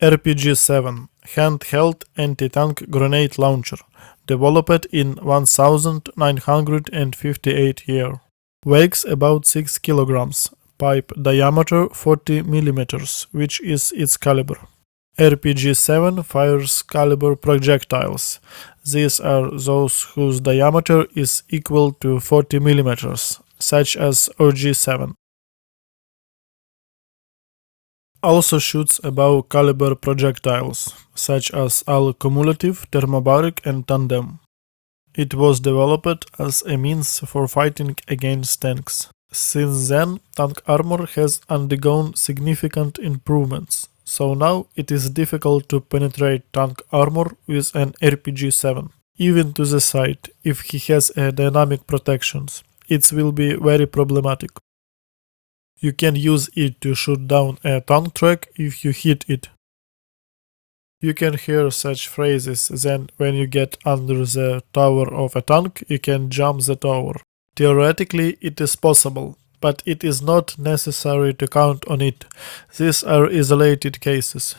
RPG-7 handheld anti-tank grenade launcher, developed in 1958 year. Weighs about 6 kilograms, pipe diameter 40 millimeters, which is its caliber. RPG-7 fires caliber projectiles. These are those whose diameter is equal to 40 millimeters, such as OG-7. Also shoots above caliber projectiles, such as all cumulative, thermobaric, and tandem. It was developed as a means for fighting against tanks. Since then, tank armor has undergone significant improvements, so now it is difficult to penetrate tank armor with an RPG-7. Even to the side, if he has a dynamic protections, it will be very problematic. You can use it to shoot down a tank track if you hit it. You can hear such phrases then when you get under the tower of a tank, you can jump the tower. Theoretically, it is possible, but it is not necessary to count on it. These are isolated cases.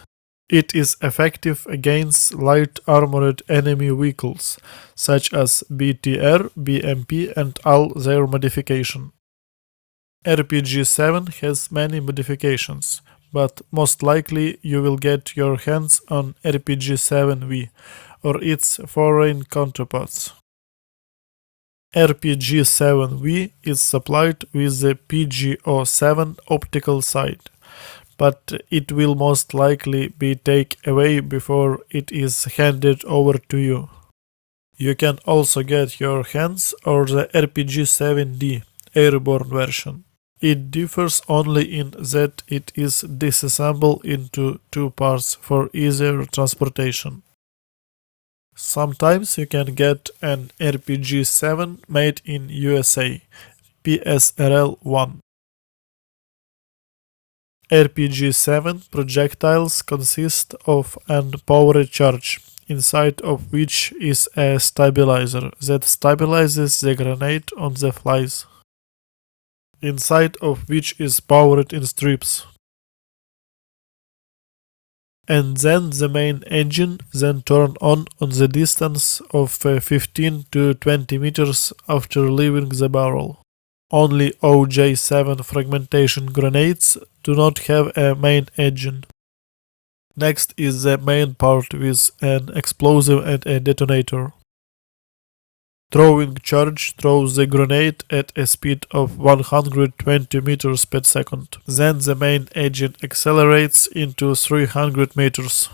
It is effective against light armored enemy vehicles, such as BTR, BMP, and all their modifications. RPG-7 has many modifications, but most likely you will get your hands on RPG-7V or its foreign counterparts. RPG-7V is supplied with the PGO-7 optical sight, but it will most likely be taken away before it is handed over to you. You can also get your hands on the RPG-7D airborne version. It differs only in that it is disassembled into two parts for easier transportation. Sometimes you can get an RPG-7 made in USA, PSRL-1. RPG-7 projectiles consist of an powered charge, inside of which is a stabilizer that stabilizes the grenade on the flies, inside of which is powered in strips. And then the main engine then turn on the distance of 15 to 20 meters after leaving the barrel. Only OJ-7 fragmentation grenades do not have a main engine. Next is the main part with an explosive and a detonator. Throwing charge throws the grenade at a speed of 120 meters per second. Then the main engine accelerates into 300 meters.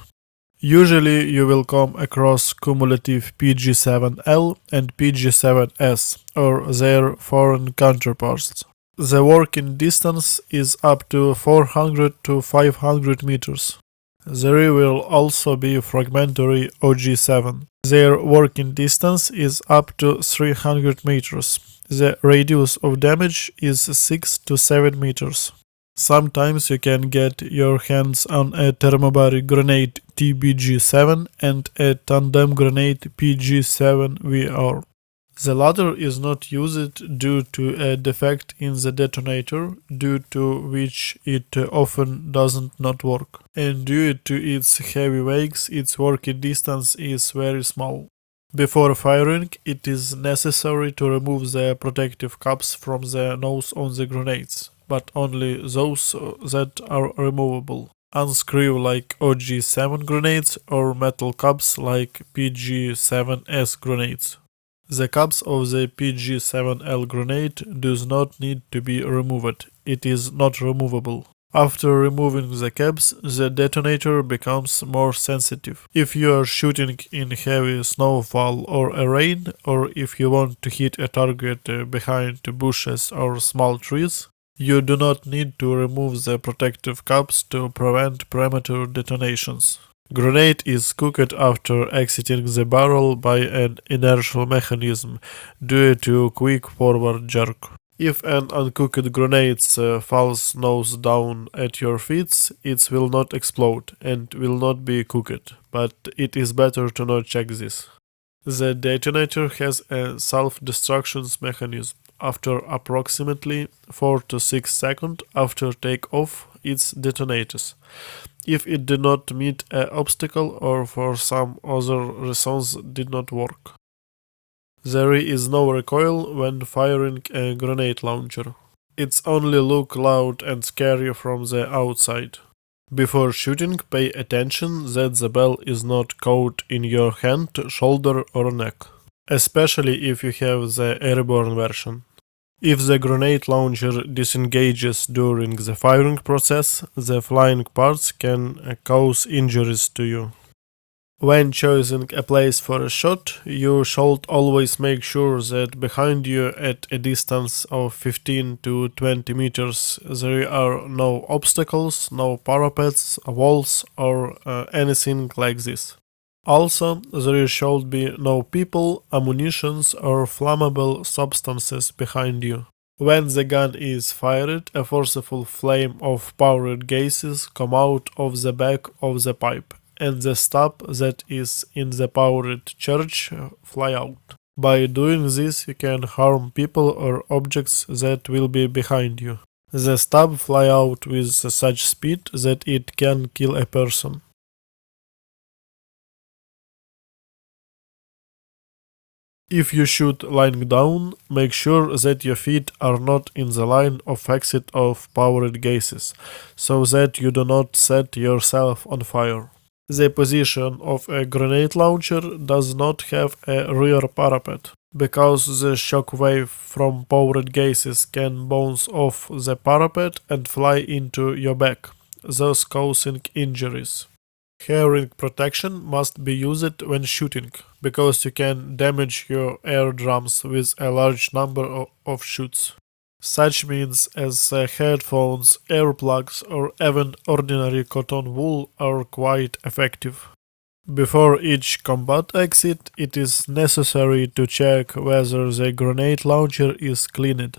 Usually you will come across cumulative PG-7L and PG-7S or their foreign counterparts. The working distance is up to 400 to 500 meters. There will also be fragmentary OG-7. Their working distance is up to 300 meters. The radius of damage is 6 to 7 meters. Sometimes you can get your hands on a thermobaric grenade TBG-7 and a tandem grenade PG-7VR. The latter is not used due to a defect in the detonator, due to which it often does not work, and due to its heavy weight, its working distance is very small. Before firing, it is necessary to remove the protective caps from the nose on the grenades, but only those that are removable. Unscrew like OG-7 grenades or metal caps like PG-7S grenades. The caps of the PG-7L grenade does not need to be removed. It is not removable. After removing the caps, the detonator becomes more sensitive. If you are shooting in heavy snowfall or a rain, or if you want to hit a target behind bushes or small trees, you do not need to remove the protective caps to prevent premature detonations. Grenade is cooked after exiting the barrel by an inertial mechanism due to quick forward jerk. If an uncooked grenade falls nose down at your feet, it will not explode and will not be cooked, but it is better to not check this. The detonator has a self-destruction mechanism. After approximately 4 to 6 seconds after takeoff, it detonates. if it did not meet an obstacle or for some other reasons did not work. There is no recoil when firing a grenade launcher. It's only look loud and scary from the outside. Before shooting, pay attention that the bell is not caught in your hand, shoulder or neck, especially if you have the airborne version. If the grenade launcher disengages during the firing process, the flying parts can cause injuries to you. When choosing a place for a shot, you should always make sure that behind you at a distance of 15 to 20 meters there are no obstacles, no parapets, walls or anything like this. Also, there should be no people, ammunitions or flammable substances behind you. When the gun is fired, a forceful flame of powered gases come out of the back of the pipe, and the stub that is in the powered charge fly out. By doing this, you can harm people or objects that will be behind you. The stub fly out with such speed that it can kill a person. If you shoot lying down, make sure that your feet are not in the line of exit of powered gases, so that you do not set yourself on fire. The position of a grenade launcher does not have a rear parapet, because the shock wave from powered gases can bounce off the parapet and fly into your back, thus causing injuries. Hearing protection must be used when shooting, because you can damage your eardrums with a large number of shots. Such means as headphones, earplugs, or even ordinary cotton wool are quite effective. Before each combat exit, it is necessary to check whether the grenade launcher is cleaned.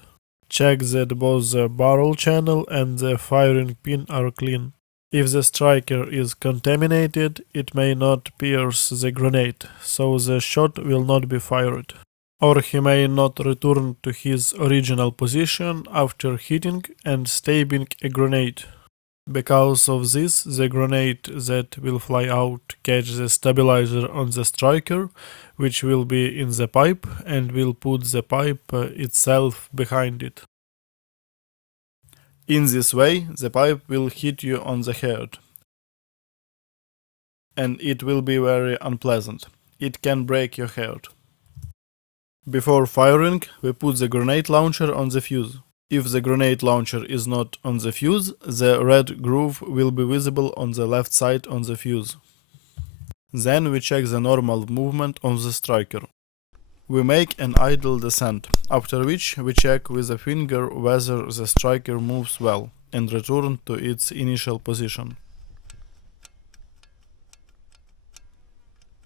Check that both the barrel channel and the firing pin are clean. If the striker is contaminated, it may not pierce the grenade, so the shot will not be fired. Or he may not return to his original position after hitting and stabbing a grenade. Because of this, the grenade that will fly out catch the stabilizer on the striker, which will be in the pipe, and will put the pipe itself behind it. In this way, the pipe will hit you on the head, and it will be very unpleasant. It can break your head. Before firing, we put the grenade launcher on the fuse. If the grenade launcher is not on the fuse, the red groove will be visible on the left side on the fuse. Then we check the normal movement of the striker. We make an idle descent, after which we check with a finger whether the striker moves well and return to its initial position.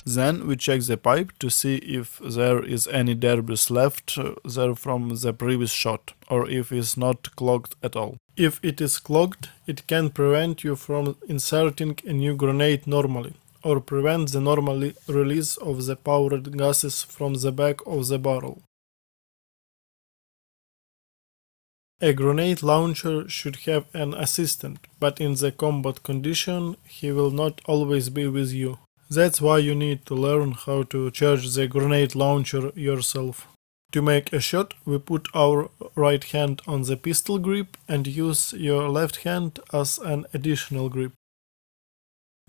Then we check the pipe to see if there is any debris left there from the previous shot, or if it's not clogged at all. If it is clogged, it can prevent you from inserting a new grenade normally, or prevent the normal release of the powered gases from the back of the barrel. A grenade launcher should have an assistant, but in the combat condition, he will not always be with you. That's why you need to learn how to charge the grenade launcher yourself. To make a shot, we put our right hand on the pistol grip and use your left hand as an additional grip.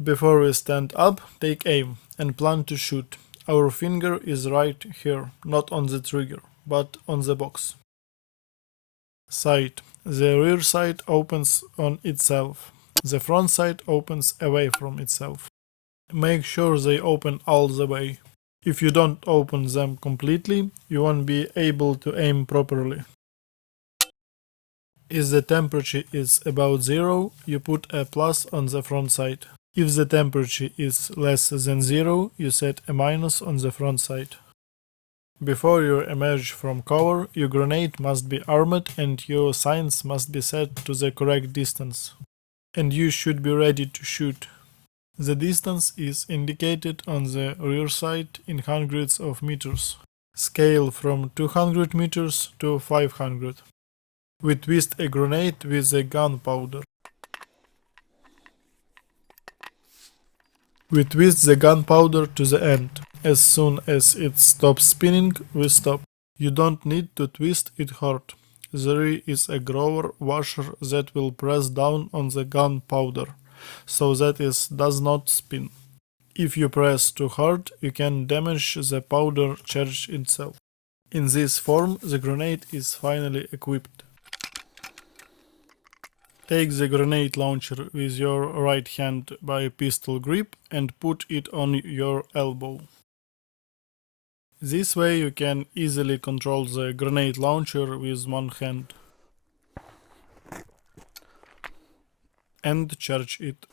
Before we stand up, take aim and plan to shoot. Our finger is right here, not on the trigger, but on the box. Sight. The rear sight opens on itself. The front sight opens away from itself. Make sure they open all the way. If you don't open them completely, you won't be able to aim properly. If the temperature is about 0, you put a plus on the front sight. If the temperature is less than 0, you set a minus on the front sight. Before you emerge from cover, your grenade must be armed and your signs must be set to the correct distance. And you should be ready to shoot. The distance is indicated on the rear sight in hundreds of meters. Scale from 200 meters to 500. We twist a grenade with the gunpowder. We twist the gunpowder to the end. As soon as it stops spinning, we stop. You don't need to twist it hard. There is a grower washer that will press down on the gunpowder, so that it does not spin. If you press too hard, you can damage the powder charge itself. In this form, the grenade is finally equipped. Take the grenade launcher with your right hand by pistol grip and put it on your elbow. This way you can easily control the grenade launcher with one hand and charge it.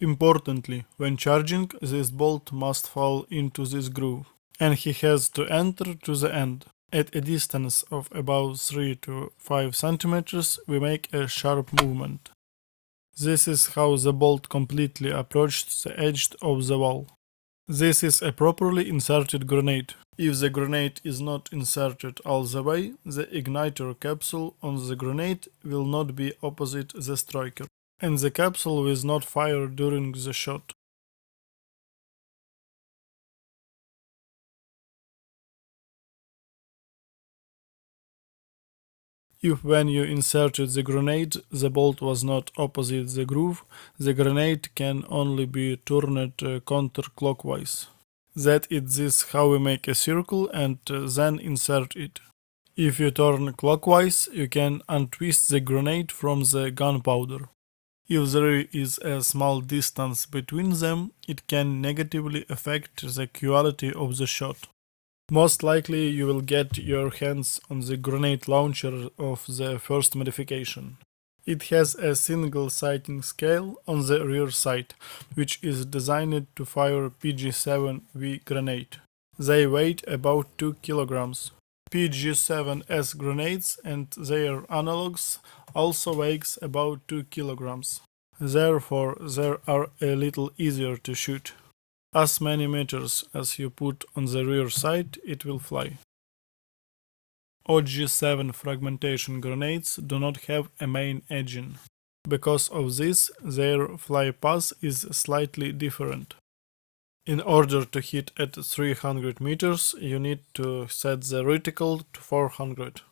Importantly, when charging, this bolt must fall into this groove, and he has to enter to the end. At a distance of about 3 to 5 centimeters, we make a sharp movement. This is how the bolt completely approached the edge of the wall. This is a properly inserted grenade. If the grenade is not inserted all the way, the igniter capsule on the grenade will not be opposite the striker, and the capsule will not fire during the shot. If when you inserted the grenade, the bolt was not opposite the groove, the grenade can only be turned counterclockwise. That is this how we make a circle and then insert it. If you turn clockwise, you can untwist the grenade from the gunpowder. If there is a small distance between them, it can negatively affect the quality of the shot. Most likely you will get your hands on the grenade launcher of the first modification. It has a single sighting scale on the rear sight, which is designed to fire RPG-7V grenade. They weigh about 2 kilograms. PG-7S grenades and their analogues also weighs about 2 kilograms. Therefore, they are a little easier to shoot. As many meters as you put on the rear sight, it will fly. OG-7 fragmentation grenades do not have a main engine. Because of this, their fly path is slightly different. In order to hit at 300 meters, you need to set the reticle to 400.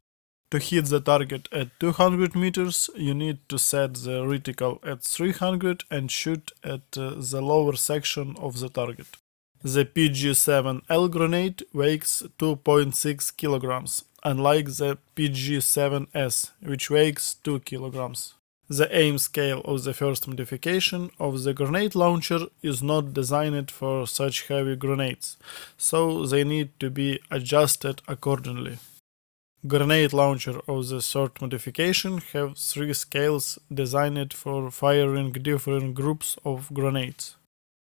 To hit the target at 200 meters, you need to set the reticle at 300 and shoot at the lower section of the target. The PG-7L grenade weighs 2.6 kilograms, unlike the PG-7S, which weighs 2 kilograms. The aim scale of the first modification of the grenade launcher is not designed for such heavy grenades, so they need to be adjusted accordingly. Grenade launcher of the third modification have 3 scales designed for firing different groups of grenades.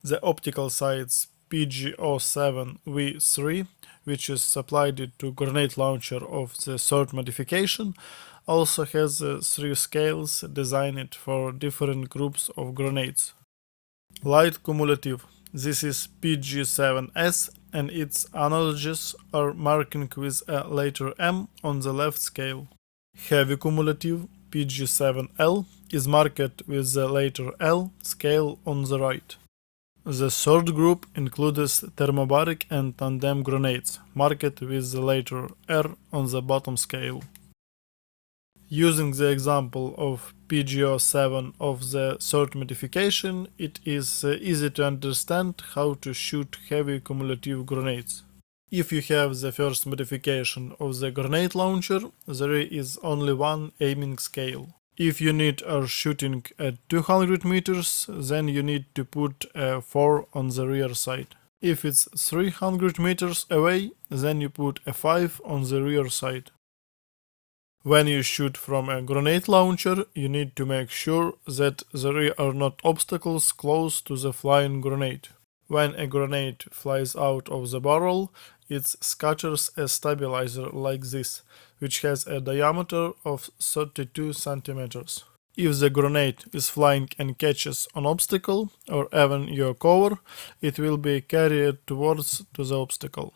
The optical sights PG-07V3, which is supplied to grenade launcher of the third modification, also has 3 scales designed for different groups of grenades. Light cumulative. This is PG-7S and its analogues are marked with a letter M on the left scale. Heavy cumulative PG-7L is marked with the letter L scale on the right. The third group includes thermobaric and tandem grenades, marked with the letter R on the bottom scale. Using the example of PGO7 of the third modification, it is easy to understand how to shoot heavy cumulative grenades. If you have the first modification of the grenade launcher, there is only one aiming scale. If you need are shooting at 200 meters, then you need to put a 4 on the rear sight. If it's 300 meters away, then you put a 5 on the rear sight. When you shoot from a grenade launcher, you need to make sure that there are not obstacles close to the flying grenade. When a grenade flies out of the barrel, it scatters a stabilizer like this, which has a diameter of 32 centimeters. If the grenade is flying and catches an obstacle, or even your cover, it will be carried towards to the obstacle.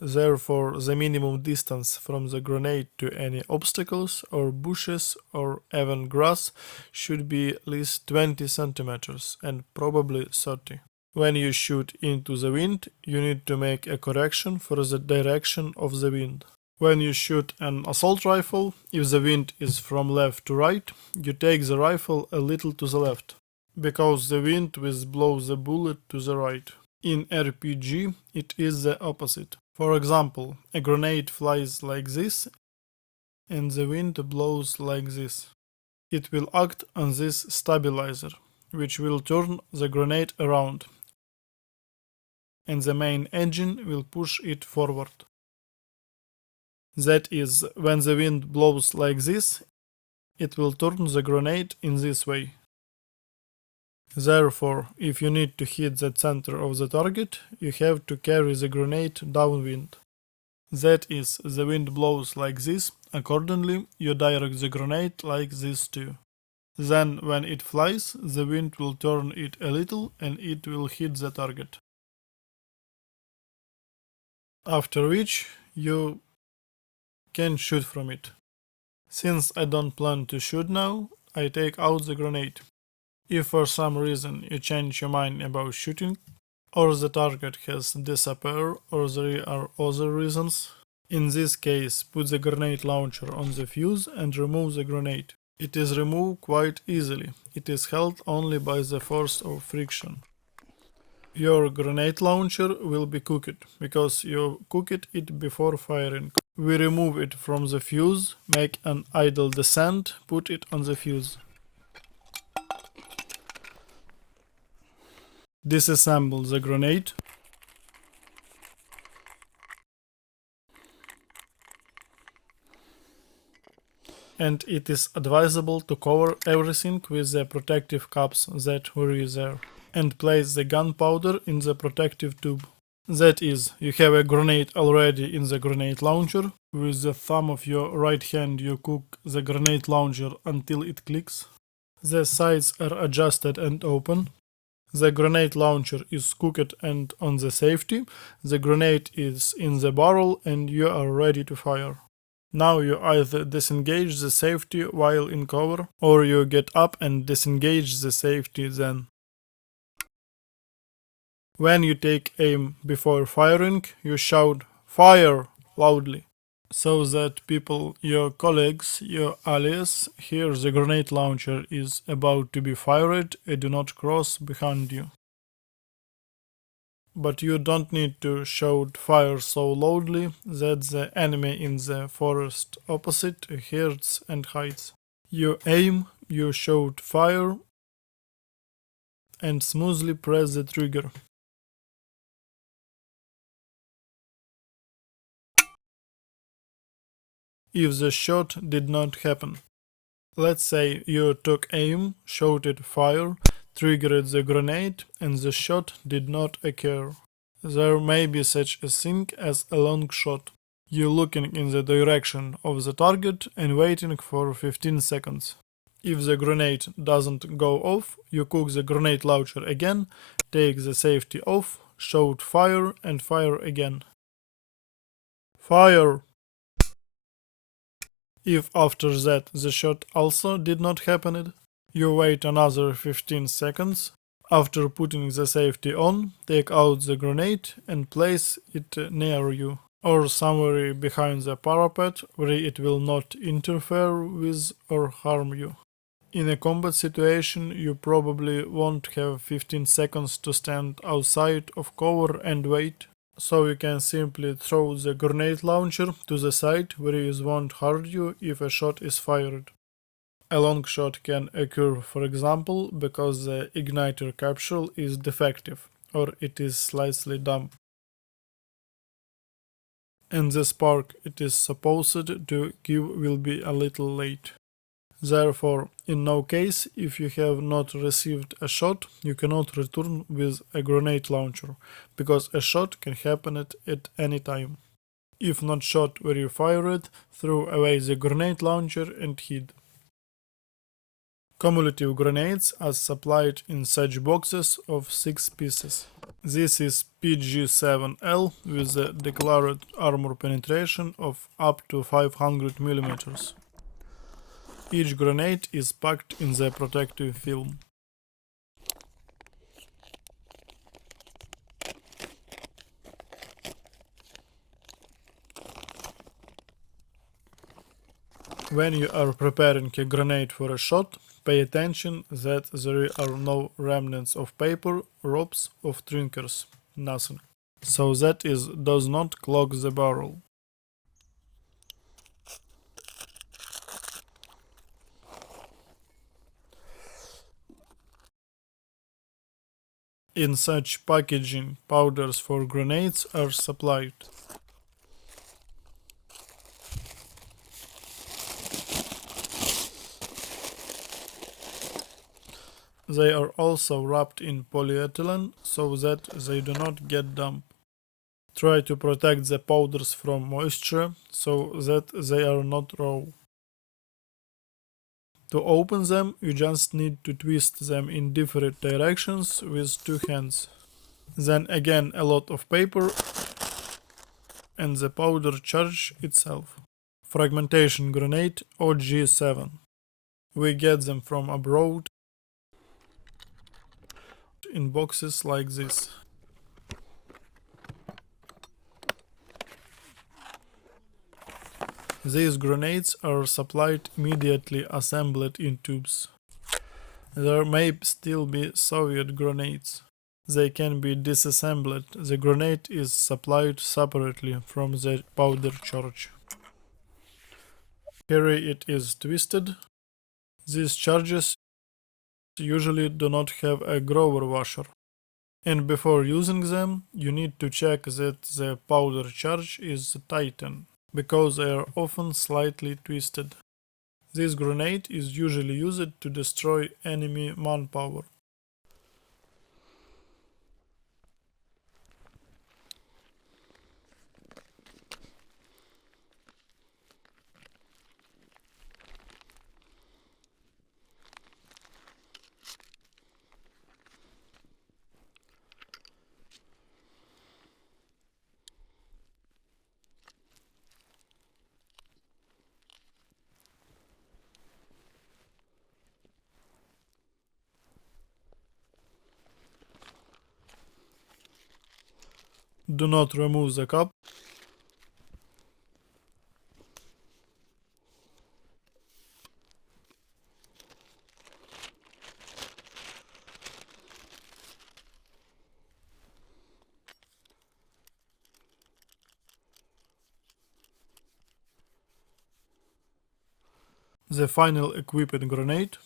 Therefore, the minimum distance from the grenade to any obstacles or bushes or even grass should be at least 20 centimeters and probably 30. When you shoot into the wind, you need to make a correction for the direction of the wind. When you shoot an assault rifle, if the wind is from left to right, you take the rifle a little to the left, because the wind will blow the bullet to the right. In RPG, it is the opposite. For example, a grenade flies like this and the wind blows like this. It will act on this stabilizer, which will turn the grenade around, and the main engine will push it forward. That is, when the wind blows like this, it will turn the grenade in this way. Therefore, if you need to hit the center of the target, you have to carry the grenade downwind. That is, the wind blows like this, accordingly, you direct the grenade like this too. Then, when it flies, the wind will turn it a little and it will hit the target. After which, you can shoot from it. Since I don't plan to shoot now, I take out the grenade. If for some reason you change your mind about shooting, or the target has disappeared, or there are other reasons, in this case put the grenade launcher on the fuse and remove the grenade. It is removed quite easily. It is held only by the force of friction. Your grenade launcher will be cooked, because you cooked it before firing. We remove it from the fuse, make an idle descent, put it on the fuse. Disassemble the grenade. And it is advisable to cover everything with the protective caps that were there, and place the gunpowder in the protective tube. That is, you have a grenade already in the grenade launcher. With the thumb of your right hand you cook the grenade launcher until it clicks. The sides are adjusted and open. The grenade launcher is cooked and on the safety. The grenade is in the barrel and you are ready to fire. Now you either disengage the safety while in cover, or you get up and disengage the safety then. When you take aim before firing, you shout "Fire!" loudly, so that people, your colleagues, your allies, hear the grenade launcher is about to be fired and do not cross behind you. But you don't need to shout fire so loudly that the enemy in the forest opposite hears and hides. You aim, you shout fire, and smoothly press the trigger. If the shot did not happen, let's say you took aim, shouted fire, triggered the grenade, and the shot did not occur. There may be such a thing as a long shot. You looking in the direction of the target and waiting for 15 seconds. If the grenade doesn't go off, you cook the grenade launcher again, take the safety off, shout fire and fire again. Fire! If after that the shot also did not happen, you wait another 15 seconds. After putting the safety on, take out the grenade and place it near you, or somewhere behind the parapet where it will not interfere with or harm you. In a combat situation, you probably won't have 15 seconds to stand outside of cover and wait, so you can simply throw the grenade launcher to the side where it won't hurt you if a shot is fired. A long shot can occur, for example, because the igniter capsule is defective or it is slightly damp, and the spark it is supposed to give will be a little late. Therefore, in no case, if you have not received a shot, you cannot return with a grenade launcher, because a shot can happen at any time. If not shot where you fired, throw away the grenade launcher and hid. Cumulative grenades are supplied in such boxes of 6 pieces. This is RPG-7L with a declared armor penetration of up to 500 mm. Each grenade is packed in the protective film. When you are preparing a grenade for a shot, pay attention that there are no remnants of paper, ropes, or trinkers, nothing, so that it does not clog the barrel. In such packaging, powders for grenades are supplied. They are also wrapped in polyethylene so that they do not get damp. Try to protect the powders from moisture so that they are not raw. To open them, you just need to twist them in different directions with 2 hands. Then again a lot of paper and the powder charge itself. Fragmentation grenade RPG-7. We get them from abroad in boxes like this. These grenades are supplied immediately assembled in tubes. There may still be Soviet grenades. They can be disassembled. The grenade is supplied separately from the powder charge. Here it is twisted. These charges usually do not have a grower washer. And before using them, you need to check that the powder charge is tightened, because they are often slightly twisted. This grenade is usually used to destroy enemy manpower. Do not remove the cap. The final equipped grenade.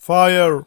Fire!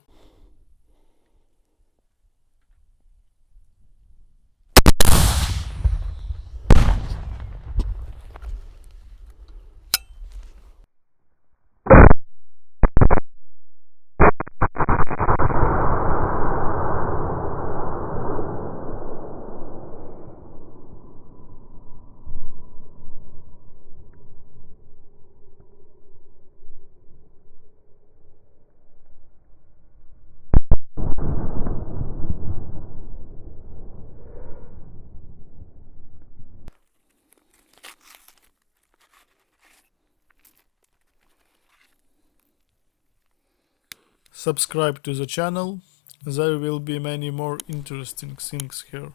Subscribe to the channel, there will be many more interesting things here.